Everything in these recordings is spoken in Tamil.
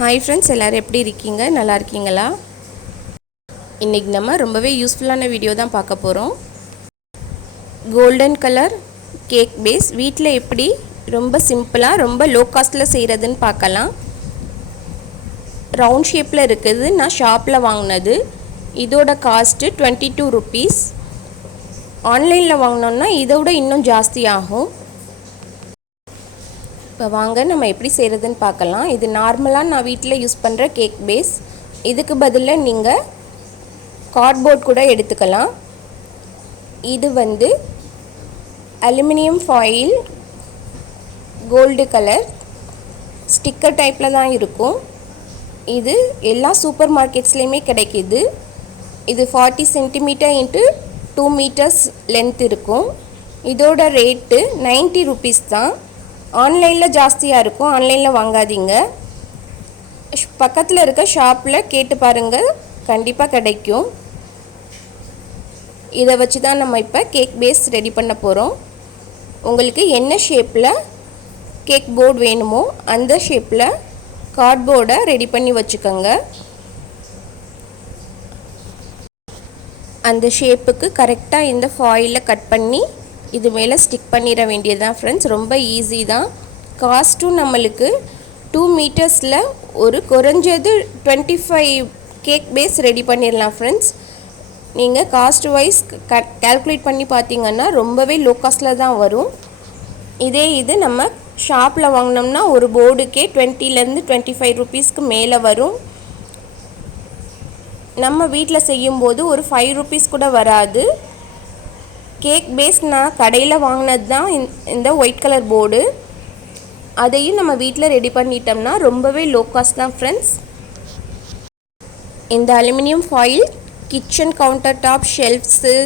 ஹாய் ஃப்ரெண்ட்ஸ், எல்லோரும் எப்படி இருக்கீங்க? நல்லா இருக்கீங்களா? இன்றைக்கி நம்ம ரொம்பவே யூஸ்ஃபுல்லான வீடியோ தான் பார்க்க போகிறோம். கோல்டன் கலர் கேக் பேஸ் வீட்டில் எப்படி ரொம்ப சிம்பிளாக ரொம்ப லோ காஸ்ட்டில் செய்கிறதுன்னு பார்க்கலாம். ரவுண்ட் ஷேப்பில் இருக்குது. நான் ஷாப்பில் வாங்கினது. இதோட காஸ்ட்டு 22 ருபீஸ். ஆன்லைனில் வாங்கினோன்னா இதை விட இன்னும் ஜாஸ்தி ஆகும். இப்போ வாங்க நம்ம எப்படி செய்கிறதுன்னு பார்க்கலாம். இது நார்மலாக நான் வீட்டில் யூஸ் பண்ணுற கேக் பேஸ். இதுக்கு பதிலாக நீங்கள் கார்ட்போர்ட் கூட எடுத்துக்கலாம். இது aluminium foil gold colour sticker டைப்பில் தான் இருக்கும். இது எல்லா சூப்பர் மார்க்கெட்ஸ்லேயுமே கிடைக்கிது. இது 40 சென்டிமீட்டர் இன்ட்டு 2 மீட்டர்ஸ் லென்த் இருக்கும். இதோட ரேட்டு 90 ருபீஸ் தான். ஆன்லைனில் ஜாஸ்தியாக இருக்கும். ஆன்லைனில் வாங்காதீங்க. பக்கத்தில் இருக்க ஷாப்பில் கேட்டு பாருங்கள், கண்டிப்பாக கிடைக்கும். இதை வச்சு தான் நம்ம இப்போ கேக் பேஸ் ரெடி பண்ண போகிறோம். உங்களுக்கு என்ன ஷேப்பில் கேக் போர்டு வேணுமோ அந்த ஷேப்பில் கார்ட்போர்டை ரெடி பண்ணி வச்சுக்கோங்க. அந்த ஷேப்புக்கு கரெக்டாக இந்த ஃபாயிலை கட் பண்ணி இது மேலே ஸ்டிக் பண்ணிட வேண்டியது தான் ஃப்ரெண்ட்ஸ். ரொம்ப ஈஸி தான். காஸ்ட்டும் நம்மளுக்கு 2 மீட்டர்ஸில் ஒரு குறைஞ்சது 25 கேக் பேஸ் ரெடி பண்ணிடலாம் ஃப்ரெண்ட்ஸ். நீங்கள் காஸ்ட் வைஸ் கால்குலேட் பண்ணி பார்த்தீங்கன்னா ரொம்பவே லோ காஸ்ட்டில் தான் வரும். இது நம்ம ஷாப்பில் வாங்கினோம்னா ஒரு போர்டுக்கே 20லேருந்து 25 ருபீஸ்க்கு மேலே வரும். நம்ம வீட்டில் செய்யும்போது ஒரு 5 ருபீஸ் கூட வராது. கேக் பேஸ் நான் கடையில் வாங்கினது தான் இந்த ஒயிட் கலர் போர்டு. அதையும் நம்ம வீட்டில் ரெடி பண்ணிட்டோம்னா ரொம்பவே லோ காஸ்ட் தான் ஃப்ரெண்ட்ஸ். இந்த aluminium foil kitchen counter top shelves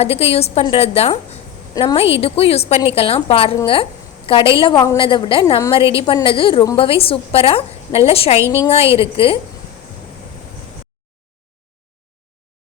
அதுக்கு யூஸ் பண்ணுறது தான். நம்ம இதுக்கும் யூஸ் பண்ணிக்கலாம். பாருங்கள், கடையில் வாங்கினதை விட நம்ம ரெடி பண்ணது ரொம்பவே சூப்பராக நல்ல ஷைனிங்காக இருக்குது.